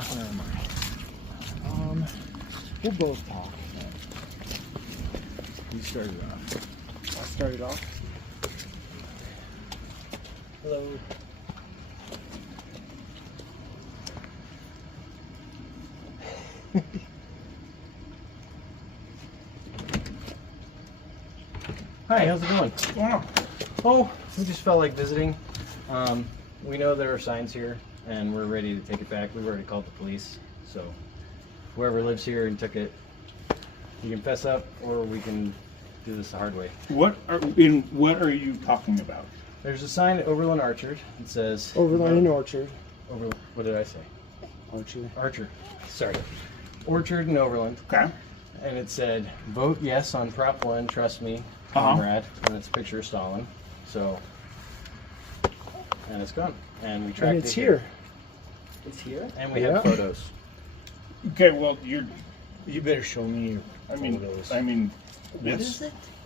talking or am I? We'll both talk. You started off. I started off. Hello. Hi, how's it going? Oh, we just felt like visiting. We know there are signs here, and we're ready to take it back. We've already called the police, so whoever lives here and took it, you can fess up, or we can do this the hard way. What are you talking about? There's a sign at Overland Orchard. It says Overland and Orchard. What did I say? Archer. Sorry. Orchard and Overland. Okay. And it said, "Vote yes on Prop 1. Trust me, comrade." And it's a picture of Stalin. So, and it's gone. And we tracked it. And it's here. It's here. And we have photos. Okay. Well, You better show me your photos.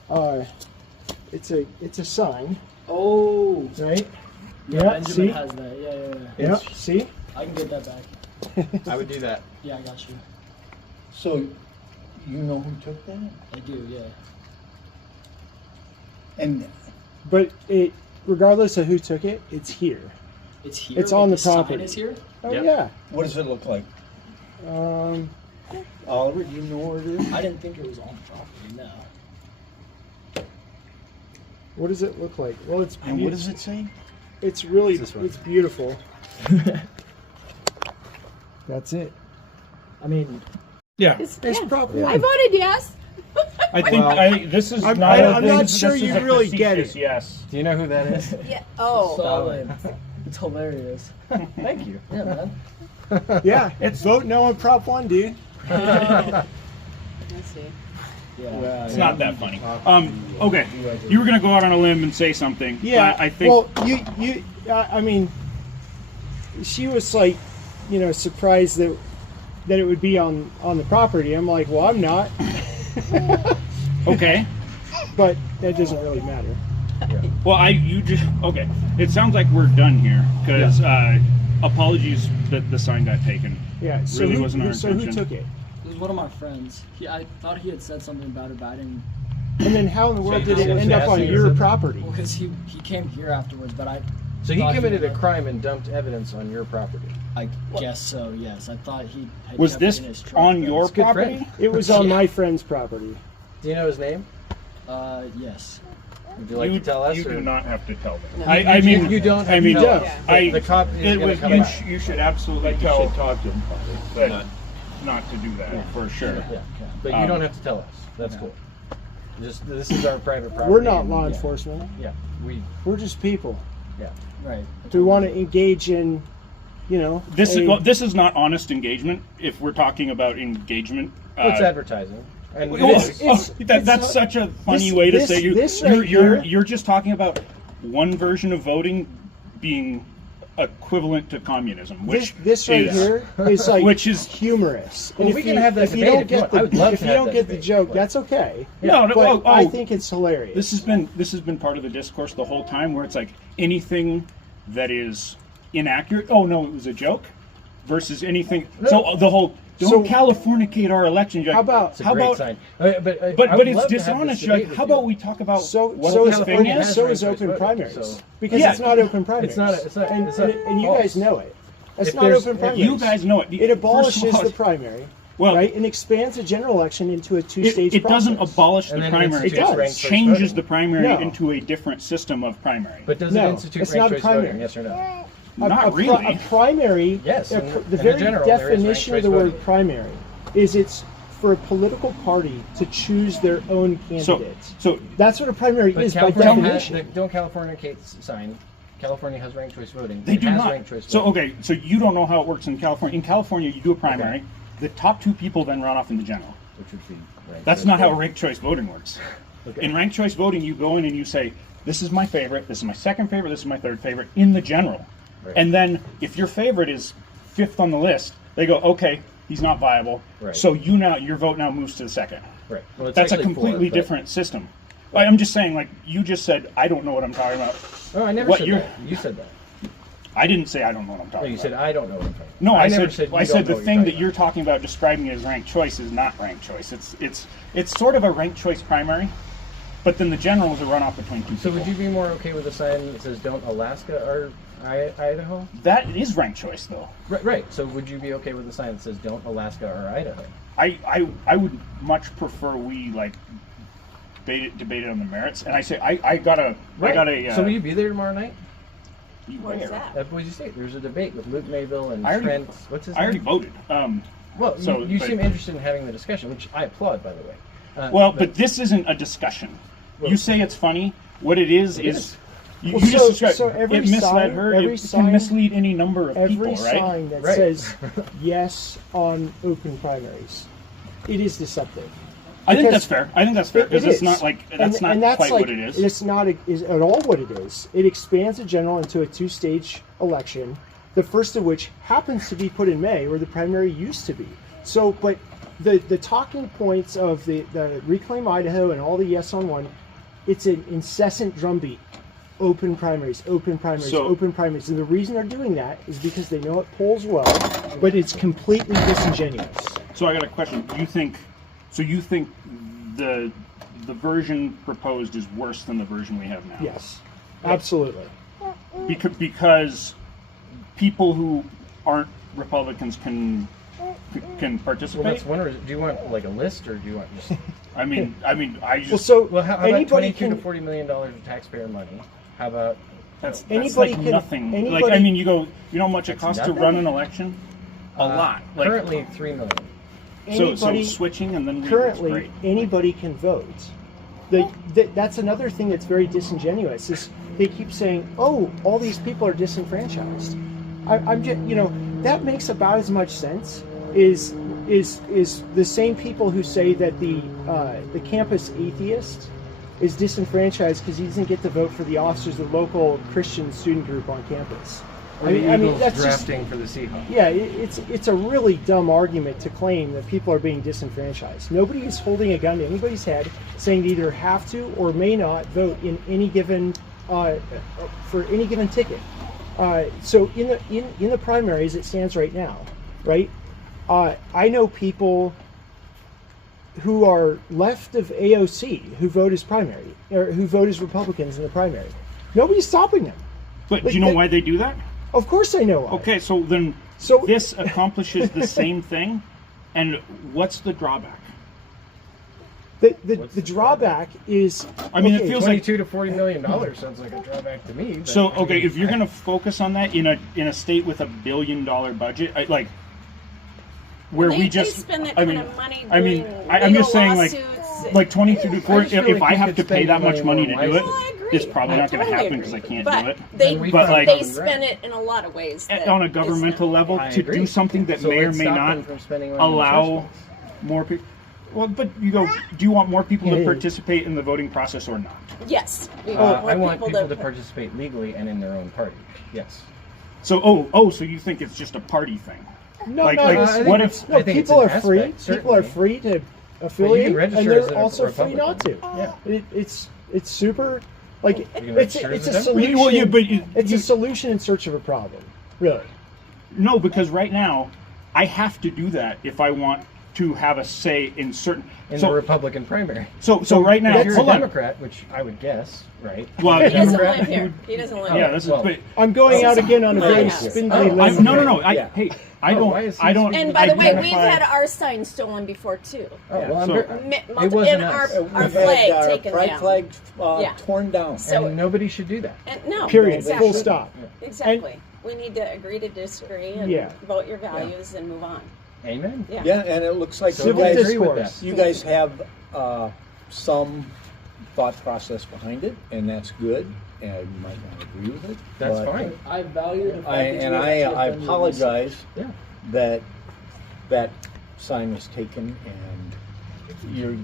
What is it? It's a sign. Oh, Right? yeah, Yeah, Benjamin see? has that. Yeah. Yeah, see? I can get that back. I would do that. Yeah, I got you. So, you know who took that? I do, yeah. And But regardless of who took it, it's here. It's here. It's on the sign property. is here. Oh, Yep. yeah. what does it look like? Oliver, do you know where it is? I didn't think it was on the property. No. What does it look like? Well, it's And what does it say? It's really, It's this one. it's beautiful. That's it. I mean, yeah. It's probably. I voted yes. I think this is I'm not. not this sure is you a really get facetious it. Yes. Do you know who that is? Yeah. Oh. solid. It's hilarious. Thank you. Yeah, man. Yeah, it's vote no on Prop 1, dude. Let's see. Yeah. It's not that funny. Okay. You were gonna go out on a limb and say something. Yeah, I think. Well, I mean, she was like, surprised that it would be on the property. I'm like, well, I'm not, Okay. but that doesn't really matter. Well, okay. It sounds like we're done here because apologies that the sign got taken. Yeah. So Really who, wasn't our so who intention. took it? It was one of my friends. I thought he had said something about it, but I didn't. And then how in the world you did it just end up on asked your him? property? Well, because he came here afterwards, but I. So he thought committed a had- crime and dumped evidence on your property. I guess so. Yes, I thought he had Was kept it this in his truck, on but- your It's a good property? friend. It was on my friend's property. Do you know his name? Yes. Would you like to tell us? You or? do not have to tell them. No. I mean, You don't. I mean, tell us. Yeah. The cop is It going was. to come You, back. you should absolutely You tell, should talk to him about it. but not to do that for sure. Yeah, but you don't have to tell us. That's cool. Just this is our private property. We're not and- law yeah. enforcement. Yeah, We're just people Right. who want to engage in, This a- this is not honest engagement. If we're talking about engagement, Well, it's advertising, and well, it's- that's such a funny this- way to this- say this right here- you're just talking about one version of voting being equivalent to communism, which this right is, here is like which is humorous. Well, And we if can you, have that if you debate don't if you get want. I would love if to you have don't that get the debate, joke, but- that's okay. no, But I think it's hilarious. this has been part of the discourse the whole time, where it's like anything that is inaccurate. Oh no, it was a joke, versus anything. So the whole don't Californicate our elections. How about it's a great sign. But I would it's love to have this dishonest. debate Like, with how you. about we talk about so what so the is thing California is? has so is ranked open choice voting, primaries so- because Yeah. it's not open primaries. It's not. It's not. and, it's not and you false. guys know it. It's If not there's- open if primaries. You guys know it. It First of abolishes all, the primary, well, right, and expands the general election into a two-stage It doesn't process. abolish And the then primary. institutes It does. ranked choice changes voting. the primary No. into a different system of primary. But does No, it institute it's ranked not a choice voting? primary. Yes or no? Not a really. primary, Yes, the in the very general, there is ranked definition of choice the word voting. primary is it's for a political party to choose their own candidate. So That's what a primary But is by California has, definition. don't California sign. California has ranked choice voting. they It do has not. ranked choice So voting. okay, so you don't know how it works in California. In California, you do a primary. Okay. The top two people then run off in the general. Which would be ranked That's choice not how voting. ranked choice voting works. Okay. In ranked choice voting, you go in and you say, "This is my favorite. This is my second favorite. This is my third favorite." In the general, Right. and then if your favorite is fifth on the list, they go, "Okay, he's not viable." Right. So your vote now moves to the second. Right. Well, it's That's a actually completely four, but- different system. I'm just saying, like you just said, I don't know what I'm talking about. Oh, I never What said you're- that. You said that. I didn't say I don't know what I'm No, talking you about. said I don't know what I'm talking about. No, I never said you I don't said know the what thing that talking you're talking about describing it as ranked choice is not ranked choice. It's sort of a ranked choice primary, but then the general is a runoff between two about. So people. would you be more okay with a sign that says "Don't Alaska or Idaho"? That is ranked choice, though. Right. So would you be okay with a sign that says "Don't Alaska or Idaho"? I would much prefer we like debate it on the merits. And I say I got a. So will you be there tomorrow night? Where's Where? that? At Boise State. There's a debate with Luke Mayville and I already- Trent. What's his I already name? voted. Well, so, you but- seem interested in having the discussion, which I applaud, by the way. Well, but this isn't a discussion. You say it's funny. What it is is. you Well, just so- described so every it misled sign- her. every It sign- can mislead any number of Every people, right? sign that Right. says yes on open primaries, it is deceptive. I think Because that's fair. I think that's fair because It it's is. not like that's not and that's quite like, what it is. It's not is at all what it is. It expands the general into a two-stage election, the first of which happens to be put in May, where the primary used to be. So, but the talking points of the Reclaim Idaho and all the yes on one, it's an incessant drumbeat. Open primaries, open primaries, So- open primaries. And the reason they're doing that is because they know it polls well, but it's completely disingenuous. So I got a question. You think the version proposed is worse than the version we have now? Yes, absolutely. Because people who aren't Republicans can participate. Well, that's one reason. Do you want like a list, or do you want just? I mean, I just Well, so Well, how about anybody 22 to can. 40 $40 million of taxpayer money? How about? that's anybody like can- nothing. Like anybody- I mean, you know how much it That's costs to nothing? run an election? A lot. Like Currently, $3 million. so Anybody, switching and then currently, great. anybody can vote. That's another thing that's very disingenuous. Is they keep saying, "Oh, all these people are disenfranchised." I'm just, that makes about as much sense. Is the same people who say that the campus atheist is disenfranchised because he doesn't get to vote for the officers of the local Christian student group on campus. I mean, that's just, drafting for the Seahawks. yeah, it's a really dumb argument to claim that people are being disenfranchised. Nobody is holding a gun to anybody's head saying they either have to or may not vote in any given for any given ticket. So in the primary as it stands right now, right? I know people who are left of AOC who vote as primary or who vote as Republicans in the primary. Nobody's stopping them. But Like do you know that- why they do that? Of course I know why. Okay, so then So- this accomplishes the same thing, and what's the drawback? The drawback is. I mean, it okay, feels like 22 to $40 million sounds like a drawback to me. But, so. I Okay, mean, if you're going to focus on that in a state with $1 billion budget, where we just spend that I kind mean, of money I mean, doing I'm just legal saying lawsuits. like 22 to 40. just feel If like I you have could to pay spend that your much money money to more do it, Well, I agree. it's probably not going to totally happen because I agree. can't but do it. They, Then we But, found like- they common ground. spend it in a lot of ways. That On a is governmental not- level I to agree. do something that So may or let's may stop not them from spending money in the allow first place. more people. Well, but you go. Do you want more people to Hey. participate in the voting process or not? Yes. We I want people to participate legally and in their own party. Yes. So, so you think it's just a party thing? No, Like- no, like, it's- what if- no, I think it's people an are free. aspect, People are certainly. free to affiliate, register and as they're a also free not to. Republican. Yeah. It's super. Like You can it's register it's as a a solution. Well, yeah, but it's a solution in search of a problem. Really. No, because right now, I have to do that if I want to have a say in certain. In the Republican primary. So right now, If you're a hold on. Democrat, which I would guess, right? Well, He doesn't Democrat, live here. He doesn't live Yeah, here. this is. Well, But I'm going out again on a my very house. spindly Oh, limb. no. Yeah. I don't. why is he I don't. And by the way, we've identify- had our sign stolen before too. Oh, well, I'm So- very- And wasn't our, us. our We've flag had taken pride down. flag Yeah. torn down. So- and nobody should do that. And no. Period. Exactly. Full stop. Exactly. We need to agree to disagree and Yeah. vote your values and move on. Amen. Yeah. Yeah, and it looks like So Civil I you guys, agree with discourse. that. you guys have some thought process behind it, and that's good. And you might not agree with it. That's but fine. I value the fact I, that you and guys I actually have done your research. apologize Yeah. that that sign was taken, and you're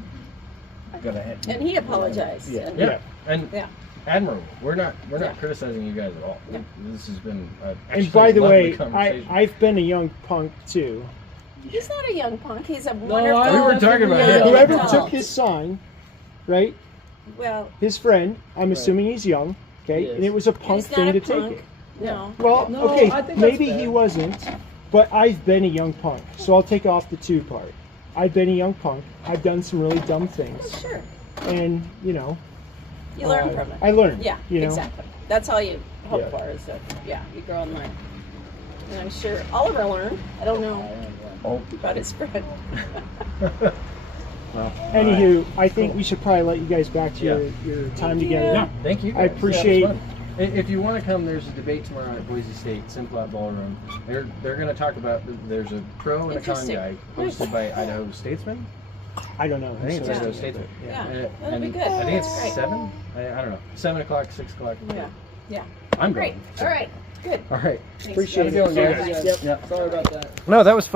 gonna have. And he apologized. Yeah. And- Yeah. And Yeah. admirable. We're not Yeah. criticizing you guys at all. Yeah. This has been And by the way, conversation. I've been a young punk too. He's not a young punk. He's a I wonderful. We were talking about young him. Whoever adult. took his sign, right? Well, His friend. I'm assuming he's young. Okay, He is. and it was a punk he's not thing a to punk. take it. No. Well, No, okay, I think that's maybe fair. he wasn't, but I've been a young punk, so I'll take off the 2 part. I've been a young punk. I've done some really dumb things, Sure. and you know, You learn from it. I learned. Yeah, you know? exactly. That's all you hope Yeah. for is that, yeah, you grow and learn. And I'm sure Oliver learned. I don't know about his friend. Well, Anywho, I think we should probably let you guys back to your time together. Yeah. thank you. I guys. appreciate- Yeah, it was fun. If you want to come, there's a debate tomorrow at Boise State Simplot Ballroom. They're going to talk about there's a pro and a con Interesting. guy hosted by Idaho Statesman. I don't know. I think it's So- Idaho Statesman. Yeah, And- that'll be and good. I think it's Great. 7. I don't know. 7 o'clock, 6 o'clock. Yeah. Yeah. I'm Great. going. All right. Good. All right. Thanks. Appreciate it. Sorry, guys. guys. Sorry about that. No, that was fun.